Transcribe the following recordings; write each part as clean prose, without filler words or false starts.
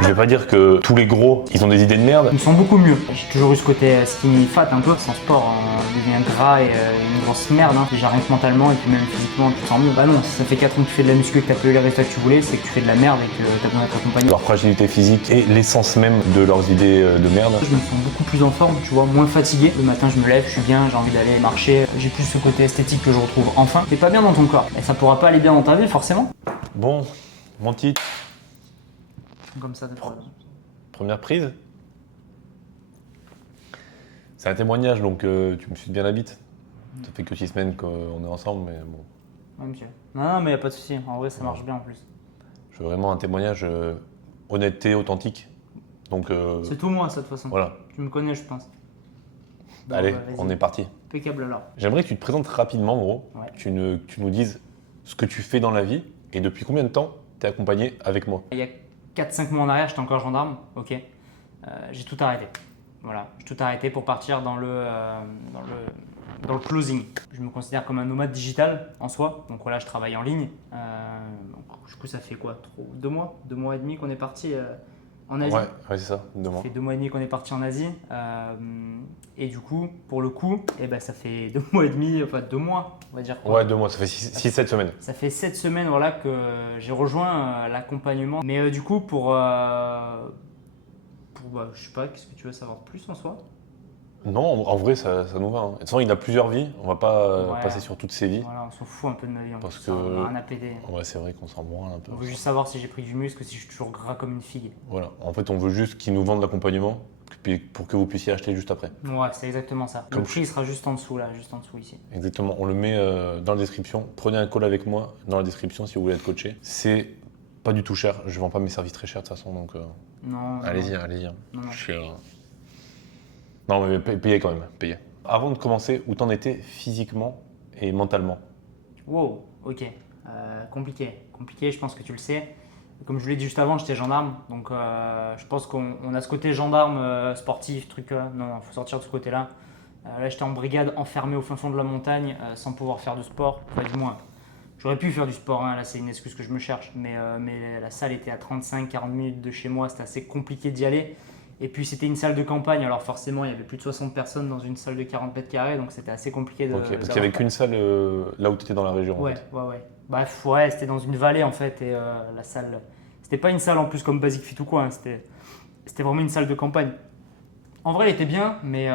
Je vais pas dire que tous les gros, ils ont des idées de merde. Je me sens beaucoup mieux. J'ai toujours eu ce côté skinny fat un peu. Sans sport, on devient gras et une grosse merde. Déjà rien que mentalement et puis même physiquement, tu te sens mieux. Bah non, si ça fait 4 ans que tu fais de la muscu et que t'as pas eu les résultats que tu voulais, c'est que tu fais de la merde et que t'as besoin d'être accompagné. Leur fragilité physique est l'essence même de leurs idées de merde. Je me sens beaucoup plus en forme, tu vois, moins fatigué. Le matin, je me lève, je suis bien, j'ai envie d'aller marcher. J'ai plus ce côté esthétique que je retrouve enfin. T'es pas bien dans ton corps et ça pourra pas aller bien dans ta vie, forcément. Bon, mon titre, Comme ça, première prise. C'est un témoignage, donc tu me suis bien la bite. Ça fait que 6 semaines qu'on est ensemble, mais bon. Ouais, monsieur. Non, mais y a pas de souci. En vrai, ça marche bien en plus. Je veux vraiment un témoignage honnêteté, authentique. Donc, C'est tout moi, ça, de toute façon. voilà. Tu me connais, je pense. Bon, Allez, bah, vas-y. on est parti. Impeccable alors. J'aimerais que tu te présentes rapidement, gros. Ouais. Que tu nous dises ce que tu fais dans la vie et depuis combien de temps tu es accompagné avec moi. Il y a 4-5 mois en arrière, j'étais encore gendarme, ok. J'ai tout arrêté. Voilà, j'ai tout arrêté pour partir dans le closing. Je me considère comme un nomade digital en soi. Donc voilà, je travaille en ligne. Donc, du coup, ça fait quoi 2 mois 2 mois et demi qu'on est parti en Asie. Ouais, c'est ça, 2 mois. Ça fait 2 mois et demi qu'on est parti en Asie. Et du coup, pour le coup, ça fait 2 mois et demi, enfin 2 mois, on va dire. Quoi. Ouais, 2 mois, ça fait 6-7 semaines. Ça fait 7 semaines voilà, que j'ai rejoint l'accompagnement. Mais du coup, pour je sais pas, qu'est-ce que tu veux savoir de plus en soi? Non, en vrai, ça nous va. Hein. De toute façon, il a plusieurs vies. On va pas Ouais. passer sur toutes ses vies. Voilà, on s'en fout un peu de ma vie. Parce Ça, on que- a rien à péter. Ouais, c'est vrai qu'on s'en branle un peu. On veut juste savoir si j'ai pris du muscle ou si je suis toujours gras comme une figue. Voilà. En fait, on veut juste qu'ils nous vendent l'accompagnement puis pour que vous puissiez acheter juste après. Ouais, c'est exactement ça. Comme Le prix il sera juste en dessous, là, juste en dessous ici. Exactement. On le met dans la description. Prenez un call avec moi dans la description si vous voulez être coaché. C'est pas du tout cher. Je vends pas mes services très chers de toute façon. Donc, Non. allez-y. Non. Je suis, Non, mais payez quand même. Payez. Avant de commencer, où t'en étais physiquement et mentalement? Wow, ok. Compliqué, je pense que tu le sais. Comme je vous l'ai dit juste avant, j'étais gendarme. Donc je pense qu'on a ce côté gendarme sportif, truc. Non, il faut sortir de ce côté-là. Là, j'étais en brigade, enfermé au fin fond de la montagne, sans pouvoir faire de sport. Enfin, du moins, j'aurais pu faire du sport. Hein. Là, c'est une excuse que je me cherche. Mais la salle était à 35-40 minutes de chez moi. C'était assez compliqué d'y aller. Et puis, c'était une salle de campagne. Alors, forcément, il y avait plus de 60 personnes dans une salle de 40 mètres carrés. Donc, c'était assez compliqué de. Ok, parce qu'il n'y avait qu'une salle là où tu étais dans la région. Ouais, en fait. ouais. Bref, ouais, c'était dans une vallée en fait. Et la salle. C'était pas une salle en plus comme Basic Fit ou quoi. Hein, c'était vraiment une salle de campagne. En vrai, elle était bien, mais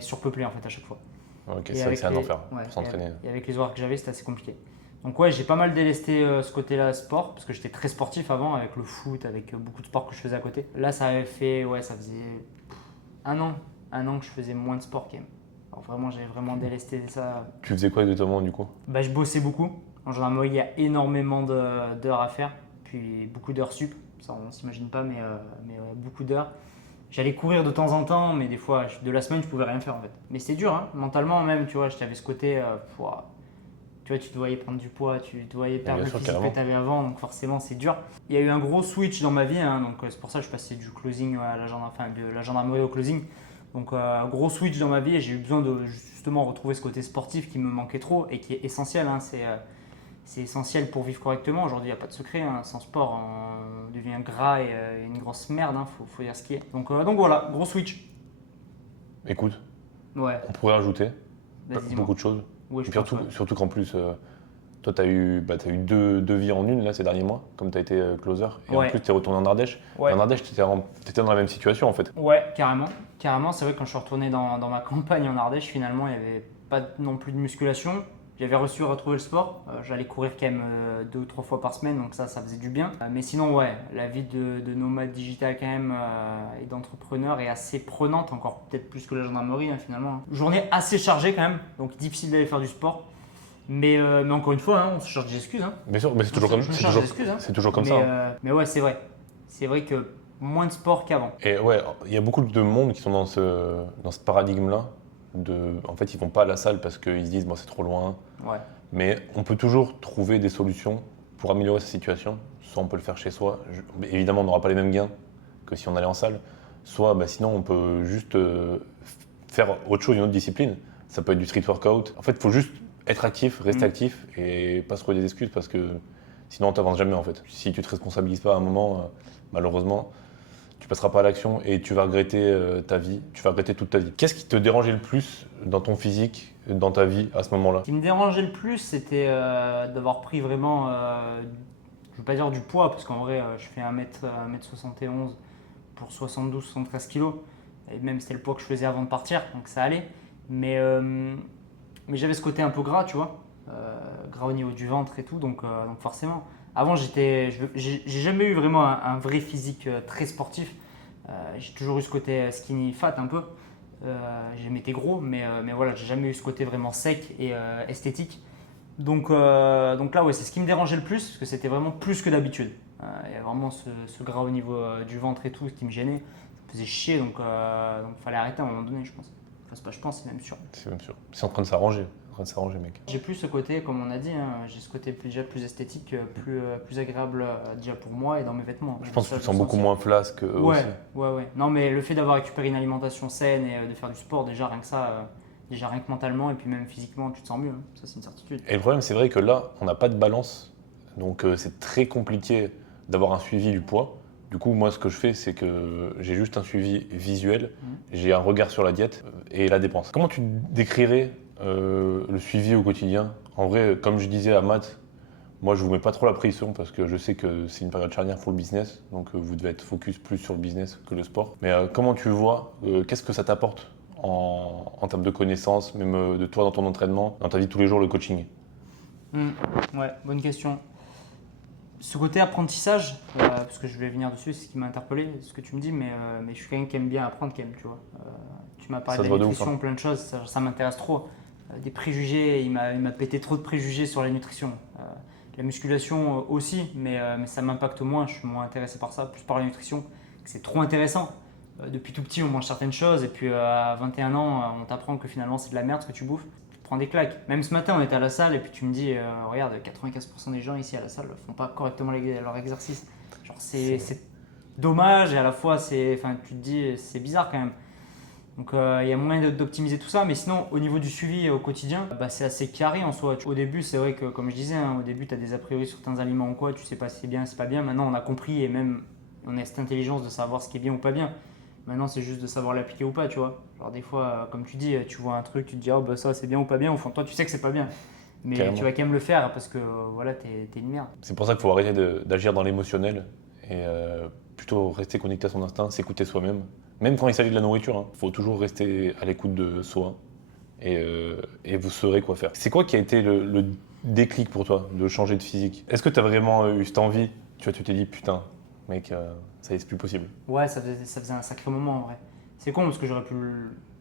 surpeuplée en fait à chaque fois. Ok, Et c'est vrai avec que c'est un les- enfer ouais, pour s'entraîner. Et avec les horaires que j'avais, c'était assez compliqué. Donc ouais, j'ai pas mal délesté ce côté-là sport parce que j'étais très sportif avant avec le foot, avec beaucoup de sports que je faisais à côté. Là, ça faisait 1 an que je faisais moins de sport quand même. Alors vraiment, j'avais vraiment délesté ça. Tu faisais quoi exactement du coup? Bah, je bossais beaucoup. En gendarmerie, il y a énormément d'heures à faire, puis beaucoup d'heures sup. Ça, on ne s'imagine pas, mais beaucoup d'heures. J'allais courir de temps en temps, mais des fois, de la semaine, je pouvais rien faire en fait. Mais c'était dur, hein, mentalement même, tu vois, j'avais ce côté, tu vois, tu te voyais prendre du poids, tu te voyais perdre bien le sûr, physique carrément. que tu avais avant, donc forcément, c'est dur. Il y a eu un gros switch dans ma vie, hein, donc c'est pour ça que je passais du closing à de la gendarmerie au closing. Donc un gros switch dans ma vie et j'ai eu besoin de justement retrouver ce côté sportif qui me manquait trop et qui est essentiel. Hein, c'est essentiel pour vivre correctement. Aujourd'hui, il n'y a pas de secret. Hein, sans sport, on devient gras et une grosse merde. Hein, faut dire ce qui est. Donc voilà, gros switch. Écoute, Ouais, on pourrait rajouter vas-y, dis-moi. beaucoup de choses. Oui, Et je puis pense, ouais. surtout qu'en plus, toi, tu as eu deux vies en une là, ces derniers mois, comme tu as été closer. Et Ouais. en plus, tu es retourné en Ardèche. Ouais. Et en Ardèche, tu étais dans la même situation en fait. Ouais, carrément. Carrément, c'est vrai que quand je suis retourné dans ma campagne en Ardèche, finalement, il n'y avait pas non plus de musculation. J'avais réussi à retrouver le sport. J'allais courir quand même 2 ou 3 fois par semaine, donc ça faisait du bien. Mais sinon, ouais, la vie de nomade digital quand même et d'entrepreneur est assez prenante, encore peut-être plus que la gendarmerie hein, finalement. Journée assez chargée quand même, donc difficile d'aller faire du sport. Mais encore une fois, hein, on se charge des excuses. Hein. Bien sûr, mais c'est toujours Je comme me c'est charge toujours, des excuses, hein. c'est toujours comme ça. Hein. Mais ouais, c'est vrai. C'est vrai que moins de sport qu'avant. Et ouais, il y a beaucoup de monde qui sont dans ce paradigme-là. En fait, ils vont pas à la salle parce qu'ils se disent bon, c'est trop loin. Ouais. Mais on peut toujours trouver des solutions pour améliorer sa situation. Soit on peut le faire chez soi. Évidemment, on n'aura pas les mêmes gains que si on allait en salle. Soit sinon, on peut juste faire autre chose, une autre discipline. Ça peut être du street workout. En fait, il faut juste être actif, rester actif et pas se trouver des excuses parce que sinon, on t'avance jamais en fait. Si tu te responsabilises pas à un moment, malheureusement, tu passeras pas à l'action et tu vas regretter ta vie, tu vas regretter toute ta vie. Qu'est-ce qui te dérangeait le plus dans ton physique, dans ta vie à ce moment-là? Ce qui me dérangeait le plus, c'était d'avoir pris vraiment, je veux pas dire du poids, parce qu'en vrai, je fais 1m71 pour 72-73 kilos. Et même c'était le poids que je faisais avant de partir, donc ça allait. Mais j'avais ce côté un peu gras, tu vois, gras au niveau du ventre et tout, donc forcément. Avant, j'ai jamais eu vraiment un vrai physique très sportif. J'ai toujours eu ce côté skinny fat un peu. J'ai été gros, mais voilà, j'ai jamais eu ce côté vraiment sec et esthétique. Donc là, ouais, c'est ce qui me dérangeait le plus, parce que c'était vraiment plus que d'habitude. Il y a vraiment ce gras au niveau du ventre et tout, ce qui me gênait. Ça me faisait chier, donc fallait arrêter à un moment donné, je pense. Enfin, c'est pas je pense, c'est même sûr. C'est même sûr. C'est en train de s'arranger. En train de s'arranger, mec. J'ai plus ce côté, comme on a dit, hein, j'ai ce côté déjà plus esthétique, plus agréable déjà pour moi et dans mes vêtements. Je pense que Ça, tu te je sens le beaucoup sens. moins flasque aussi. Ouais. Non, mais le fait d'avoir récupéré une alimentation saine et de faire du sport, déjà rien que ça, déjà rien que mentalement et puis même physiquement, tu te sens mieux. Hein. Ça, c'est une certitude. Et le problème, c'est vrai que là, on n'a pas de balance. Donc, c'est très compliqué d'avoir un suivi du poids. Du coup, moi, ce que je fais, c'est que j'ai juste un suivi visuel. J'ai un regard sur la diète et la dépense. Comment tu décrirais le suivi au quotidien? En vrai, comme je disais à Matt, moi, je vous mets pas trop la pression parce que je sais que c'est une période charnière pour le business. Donc, vous devez être focus plus sur le business que le sport. Mais comment tu vois, qu'est-ce que ça t'apporte en termes de connaissances, même de toi dans ton entraînement, dans ta vie de tous les jours, le coaching? Ouais, bonne question. Ce côté apprentissage, parce que je vais venir dessus, c'est ce qui m'a interpellé, ce que tu me dis, mais je suis quelqu'un qui aime bien apprendre quand même, tu vois. Tu m'as parlé Ça de te la va de ouf, nutrition, hein. plein de choses, ça m'intéresse trop. Des préjugés, il m'a pété trop de préjugés sur la nutrition. La musculation aussi, mais ça m'impacte moins, je suis moins intéressé par ça, plus par la nutrition, que c'est trop intéressant. Depuis tout petit, on mange certaines choses, et puis à 21 ans, on t'apprend que finalement c'est de la merde ce que tu bouffes. Tu te prends des claques. Même ce matin, on était à la salle, et puis tu me dis, regarde, 95% des gens ici à la salle ne font pas correctement leur exercice. Genre, c'est dommage, et à la fois, tu te dis, c'est bizarre quand même. Donc il y a moyen d'optimiser tout ça, mais sinon au niveau du suivi au quotidien, c'est assez carré en soi. Au début, c'est vrai que comme je disais, hein, au début tu as des a priori sur certains aliments ou quoi, tu sais pas si c'est bien, c'est pas bien. Maintenant on a compris et même on a cette intelligence de savoir ce qui est bien ou pas bien. Maintenant c'est juste de savoir l'appliquer ou pas, tu vois. Genre des fois, comme tu dis, tu vois un truc, tu te dis oh ça c'est bien ou pas bien, au fond de toi tu sais que c'est pas bien. Mais Carrément. tu vas quand même le faire parce que voilà, t'es une merde. C'est pour ça qu'il faut arrêter d'agir dans l'émotionnel et plutôt rester connecté à son instinct, s'écouter soi-même. Même quand il s'agit de la nourriture, il faut toujours rester à l'écoute de soi et vous saurez quoi faire. C'est quoi qui a été le déclic pour toi de changer de physique? Est-ce que tu as vraiment eu cette envie? Tu vois, tu t'es dit putain, mec, ça y est, c'est plus possible. Ouais, ça faisait un sacré moment en vrai. C'est con parce que j'aurais pu.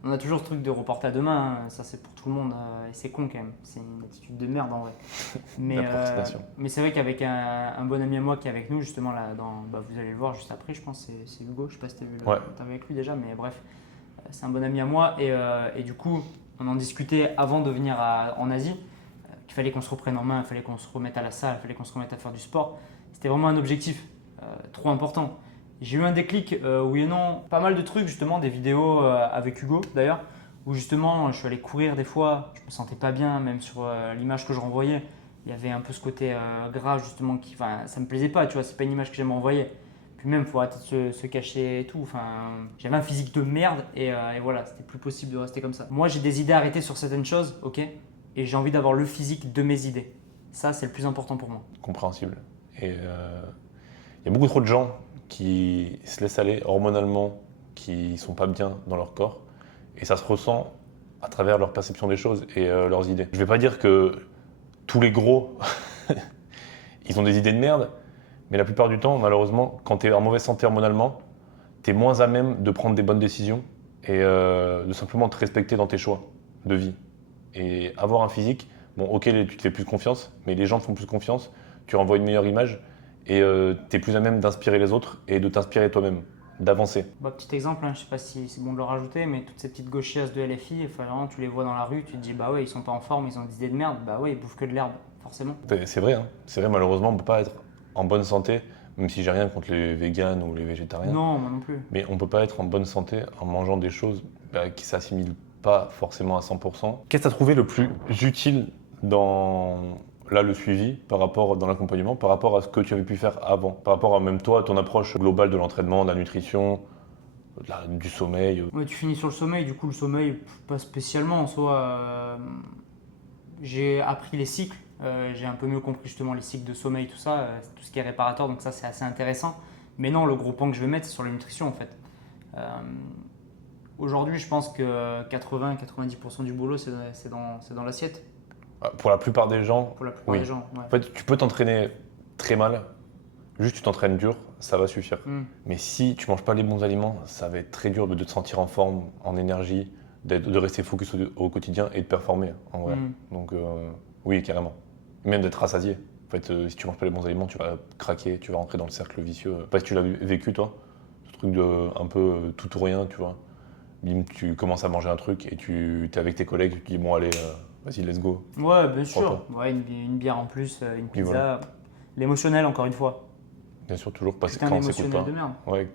On a toujours ce truc de reporter à demain, hein. Ça c'est pour tout le monde et c'est con quand même. C'est une attitude de merde en vrai. Mais c'est vrai qu'avec un bon ami à moi qui est avec nous, justement, là, vous allez le voir juste après, je pense, c'est Hugo. Je sais pas si t'as vu t'es avec lui déjà, mais bref, c'est un bon ami à moi et du coup, on en discutait avant de venir en Asie, qu'il fallait qu'on se reprenne en main, il fallait qu'on se remette à la salle, il fallait qu'on se remette à faire du sport. C'était vraiment un objectif trop important. J'ai eu un déclic, oui et non, pas mal de trucs justement, des vidéos avec Hugo d'ailleurs, où justement je suis allé courir des fois, je me sentais pas bien, même sur l'image que je renvoyais, il y avait un peu ce côté gras justement ça me plaisait pas, tu vois, c'est pas une image que j'aime renvoyer. Puis même, il faut arrêter de se cacher et tout, j'avais un physique de merde et voilà, c'était plus possible de rester comme ça. Moi j'ai des idées arrêtées sur certaines choses, ok, et j'ai envie d'avoir le physique de mes idées. Ça c'est le plus important pour moi. Compréhensible. Et il y a beaucoup trop de gens qui se laissent aller hormonalement, qui sont pas bien dans leur corps. Et ça se ressent à travers leur perception des choses et leurs idées. Je vais pas dire que tous les gros, ils ont des idées de merde, mais la plupart du temps, malheureusement, quand tu es en mauvaise santé hormonalement, tu es moins à même de prendre des bonnes décisions et de simplement te respecter dans tes choix de vie. Et avoir un physique, bon ok, tu te fais plus confiance, mais les gens te font plus confiance, tu renvoies une meilleure image et tu es plus à même d'inspirer les autres et de t'inspirer toi-même, d'avancer. Petit exemple, hein, je sais pas si c'est bon de le rajouter, mais toutes ces petites gauchias de LFI, vraiment, tu les vois dans la rue, tu te dis bah ouais, ils sont pas en forme, ils ont des idées de merde, bah ouais, ils bouffent que de l'herbe, forcément. C'est vrai, hein. C'est vrai, malheureusement, on peut pas être en bonne santé, même si j'ai rien contre les véganes ou les végétariens. Non, moi non plus. Mais on peut pas être en bonne santé en mangeant des choses qui s'assimilent pas forcément à 100%. Qu'est-ce que tu as trouvé le plus utile dans Là, le suivi par rapport dans l'accompagnement, par rapport à ce que tu avais pu faire avant, par rapport à même toi, ton approche globale de l'entraînement, de la nutrition, du sommeil. Ouais, tu finis sur le sommeil, du coup le sommeil, pas spécialement en soi. J'ai appris les cycles, j'ai un peu mieux compris justement les cycles de sommeil, tout ça, tout ce qui est réparateur, donc ça c'est assez intéressant. Mais non, le gros point que je vais mettre, c'est sur la nutrition en fait. Euh, Aujourd'hui, je pense que 80-90% du boulot, c'est dans l'assiette, Pour la plupart des gens, pour la plupart oui. des gens. Ouais. En fait, tu peux t'entraîner très mal, juste tu t'entraînes dur, ça va suffire. Mais si tu manges pas les bons aliments, ça va être très dur de te sentir en forme, en énergie, de rester focus au quotidien et de performer en vrai. Donc oui, carrément. Même d'être rassasié. En fait, si tu manges pas les bons aliments, tu vas craquer, tu vas rentrer dans le cercle vicieux. Je sais pas si tu l'as vécu toi, ce truc de un peu tout ou rien, tu vois. Bim, tu commences à manger un truc et tu es avec tes collègues, tu te dis bon allez, vas-y, let's go. Ouais, bien sûr. Prends-toi. Ouais, une bière en plus, une Puis pizza. voilà. L'émotionnel, encore une fois. Bien sûr, toujours parce que Putain quand on s'écoute d'émotionnel pas. de merde. Ouais,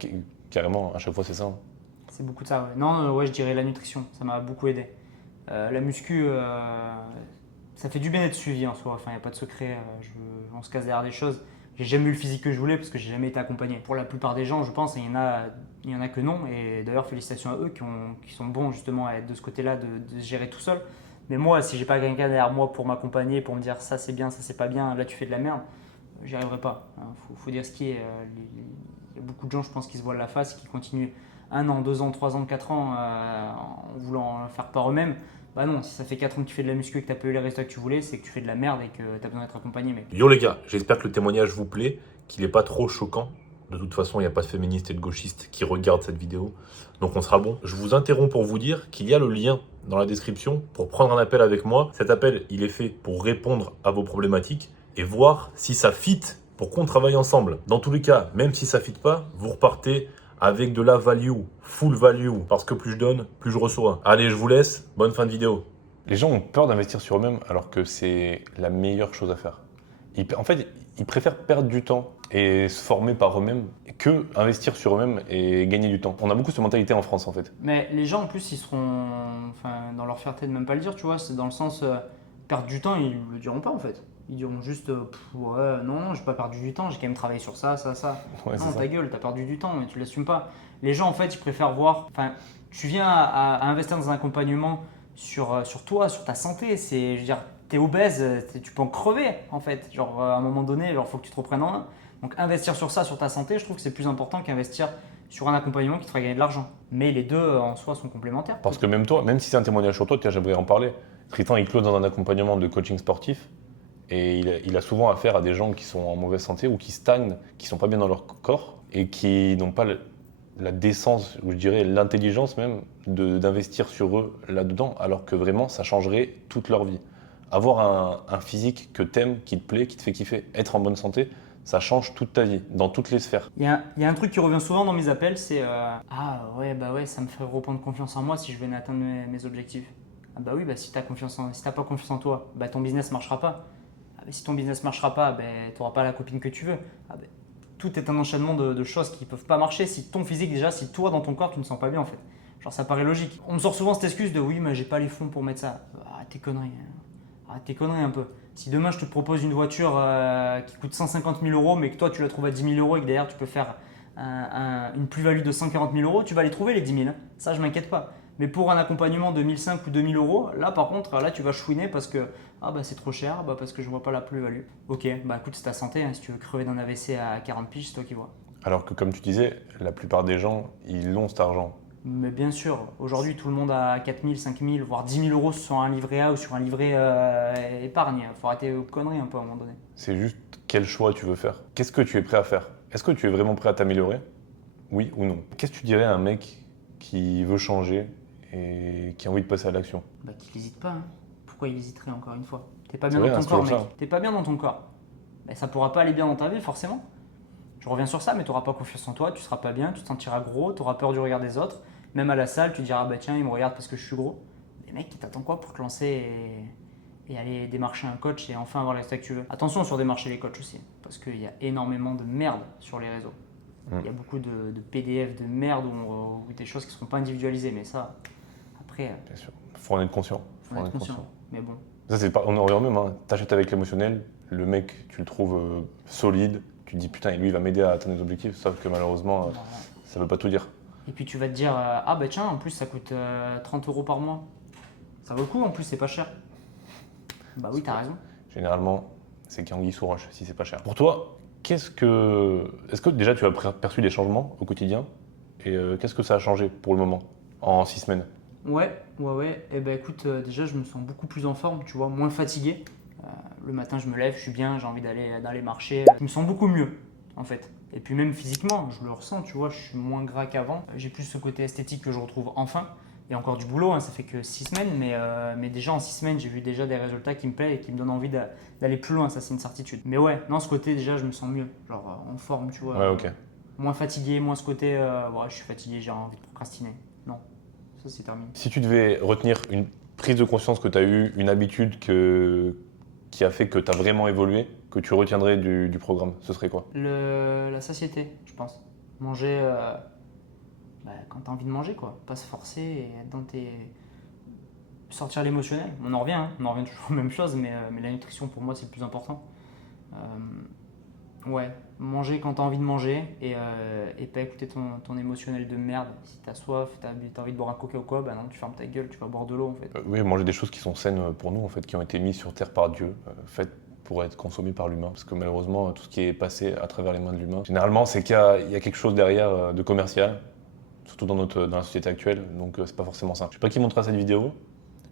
carrément, à chaque fois c'est ça. C'est beaucoup de ça, ouais. Non, ouais, je dirais la nutrition, ça m'a beaucoup aidé. La muscu, ça fait du bien d'être suivi en soi, enfin, il n'y a pas de secret, on se casse derrière des choses. J'ai jamais eu le physique que je voulais parce que j'ai jamais été accompagné. Pour la plupart des gens, je pense, il y en a que non, et d'ailleurs, félicitations à eux qui sont bons justement à être de ce côté-là, de se gérer tout seul. Mais moi, si j'ai pas quelqu'un derrière moi pour m'accompagner, pour me dire ça c'est bien, ça c'est pas bien, là tu fais de la merde, j'y arriverai pas. Faut dire ce qui est. Il y a beaucoup de gens, je pense, qui se voilent la face et qui continuent 1 an, 2 ans, 3 ans, 4 ans en voulant faire par eux-mêmes. Bah non, si ça fait 4 ans que tu fais de la muscu et que tu n'as pas eu les résultats que tu voulais, c'est que tu fais de la merde et que tu as besoin d'être accompagné, mec. Yo les gars, j'espère que le témoignage vous plaît, qu'il n'est pas trop choquant. De toute façon, il n'y a pas de féministes et de gauchistes qui regardent cette vidéo, donc on sera bon. Je vous interromps pour vous dire qu'il y a le lien dans la description pour prendre un appel avec moi. Cet appel, il est fait pour répondre à vos problématiques et voir si ça fit pour qu'on travaille ensemble. Dans tous les cas, même si ça fit pas, vous repartez avec de la value, full value, parce que plus je donne, plus je reçois. Allez, je vous laisse, bonne fin de vidéo. Les gens ont peur d'investir sur eux-mêmes alors que c'est la meilleure chose à faire. En fait, ils préfèrent perdre du temps et se former par eux-mêmes que investir sur eux-mêmes et gagner du temps. On a beaucoup cette mentalité en France en fait. Mais les gens en plus, ils seront enfin, dans leur fierté de même pas le dire, tu vois, c'est dans le sens perdre du temps, ils le diront pas en fait. Ils diront juste ouais, non, j'ai pas perdu du temps, j'ai quand même travaillé sur ça. Ouais, Non, c'est ça. ta gueule, t'as perdu du temps, mais tu l'assumes pas. Les gens en fait, ils préfèrent voir. Enfin, tu viens à investir dans un accompagnement sur toi, sur ta santé. C'est, je veux dire, t'es obèse, tu peux en crever en fait. Genre à un moment donné, il faut que tu te reprennes en main. Donc investir sur ça, sur ta santé, je trouve que c'est plus important qu'investir sur un accompagnement qui te fera gagner de l'argent. Mais les deux en soi sont complémentaires. Parce que même toi, même si c'est un témoignage sur toi, tiens, j'aimerais en parler. Tritan, il close dans un accompagnement de coaching sportif et il a souvent affaire à des gens qui sont en mauvaise santé ou qui stagnent, qui sont pas bien dans leur corps et qui n'ont pas la décence, ou je dirais l'intelligence même, d'investir sur eux là-dedans, alors que vraiment, ça changerait toute leur vie. Avoir un physique que t'aimes, qui te plaît, qui te fait kiffer, être en bonne santé, ça change toute ta vie, dans toutes les sphères. Il y a un truc qui revient souvent dans mes appels, c'est ah ouais, bah ouais, ça me ferait reprendre confiance en moi si je venais atteindre mes objectifs. Ah bah oui, bah si t'as pas confiance en toi, bah ton business marchera pas. Ah bah si ton business marchera pas, bah t'auras pas la copine que tu veux. Ah bah, tout est un enchaînement de choses qui peuvent pas marcher si ton physique déjà, si toi dans ton corps tu ne sens pas bien en fait. Genre ça paraît logique. On me sort souvent cette excuse de oui, mais j'ai pas les fonds pour mettre ça. Ah tes conneries. Arrête tes conneries un peu. Si demain je te propose une voiture qui coûte 150 000 euros, mais que toi tu la trouves à 10 000 euros et que derrière tu peux faire une plus-value de 140 000 euros, tu vas les trouver les 10 000. Ça, je m'inquiète pas. Mais pour un accompagnement de 1 500 ou 2 000 euros, là par contre, là tu vas chouiner parce que ah bah c'est trop cher, bah parce que je vois pas la plus-value. Ok, bah écoute, c'est ta santé. Hein. Si tu veux crever d'un AVC à 40 piges, c'est toi qui vois. Alors que comme tu disais, la plupart des gens, ils ont cet argent. Mais bien sûr, aujourd'hui tout le monde a 4 000, 5 000, voire 10 000 euros sur un livret A ou sur un livret épargne. Il faut arrêter aux conneries un peu à un moment donné. C'est juste quel choix tu veux faire. Qu'est-ce que tu es prêt à faire? Est-ce que tu es vraiment prêt à t'améliorer? Oui ou non? Qu'est-ce que tu dirais à un mec qui veut changer et qui a envie de passer à l'action? Bah qu'il n'hésite pas. Hein. Pourquoi il hésiterait encore une fois? T'es pas C'est bien vrai, dans hein, ton c'est corps, toujours mec. ça. T'es pas bien dans ton corps. Bah, ça pourra pas aller bien dans ta vie, forcément. Je reviens sur ça, mais tu n'auras pas confiance en toi, tu seras pas bien, tu te sentiras gros, tu auras peur du regard des autres. Même à la salle, tu diras, bah tiens, il me regarde parce que je suis gros. Mais mec, t'attends quoi pour te lancer et aller démarcher un coach et enfin avoir les résultats que tu veux? Attention sur démarcher les coachs aussi, parce qu'il y a énormément de merde sur les réseaux. Il y a beaucoup de PDF de merde ou des choses qui ne seront pas individualisées, mais ça, après, Bien sûr. Faut en être conscient. faut en être conscient. Mais bon, Ça, on en revient même. Hein. T'achètes avec l'émotionnel, le mec, tu le trouves solide, tu te dis putain, et lui, il va m'aider à atteindre les objectifs. Sauf que malheureusement, Voilà. ça veut pas tout dire. Et puis tu vas te dire, ah bah tiens, en plus ça coûte 30 euros par mois. Ça vaut le coup, en plus c'est pas cher. Bah oui, t'as raison. Généralement, c'est qu'anguille sous roche si c'est pas cher. Pour toi, est-ce que déjà tu as perçu des changements au quotidien et qu'est-ce que ça a changé pour le moment en 6 semaines? Ouais. Et ben écoute, déjà je me sens beaucoup plus en forme, tu vois, moins fatigué. Le matin je me lève, je suis bien, j'ai envie d'aller marcher. Je me sens beaucoup mieux en fait. Et puis même physiquement, je le ressens, tu vois, je suis moins gras qu'avant. J'ai plus ce côté esthétique que je retrouve enfin. Il y a encore du boulot, hein, ça fait que 6 semaines, mais déjà en 6 semaines, j'ai vu déjà des résultats qui me plaisent et qui me donnent envie d'aller plus loin, ça c'est une certitude. Mais ouais, non, ce côté déjà, je me sens mieux, genre en forme, tu vois. Ouais, ok. Moins fatigué, moins ce côté, ouais, je suis fatigué, j'ai envie de procrastiner. Non, ça c'est terminé. Si tu devais retenir une prise de conscience que tu as eue, une habitude qui a fait que tu as vraiment évolué, que tu retiendrais du programme, ce serait quoi? La satiété, je pense. Manger quand tu as envie de manger, quoi. Pas se forcer et être dans tes. Sortir l'émotionnel. On en revient toujours aux mêmes choses, mais la nutrition pour moi c'est le plus important. Ouais, manger quand tu as envie de manger et pas écouter ton émotionnel de merde. Si tu as soif, tu as envie de boire un coca ou quoi, bah non, tu fermes ta gueule, tu vas boire de l'eau en fait. Oui, manger des choses qui sont saines pour nous, en fait, qui ont été mises sur terre par Dieu, faites pour être consommées par l'humain. Parce que malheureusement, tout ce qui est passé à travers les mains de l'humain, généralement, c'est qu'il y a quelque chose derrière de commercial, surtout dans la société actuelle, donc c'est pas forcément ça. Je sais pas qui montera cette vidéo,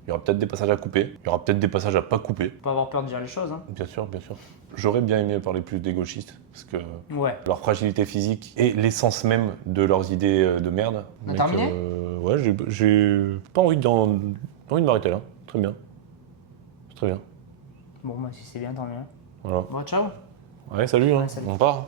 il y aura peut-être des passages à couper, il y aura peut-être des passages à pas couper. Faut pas avoir peur de dire les choses, hein. Bien sûr, bien sûr. J'aurais bien aimé parler plus des gauchistes, parce que Ouais. leur fragilité physique est l'essence même de leurs idées de merde. On a terminé Ouais, j'ai pas envie envie de m'arrêter là. Très bien. C'est très bien. Bon, bah si c'est bien, tant mieux. Voilà. Bon, ciao. Ouais, salut, hein. Ouais, salut. On part.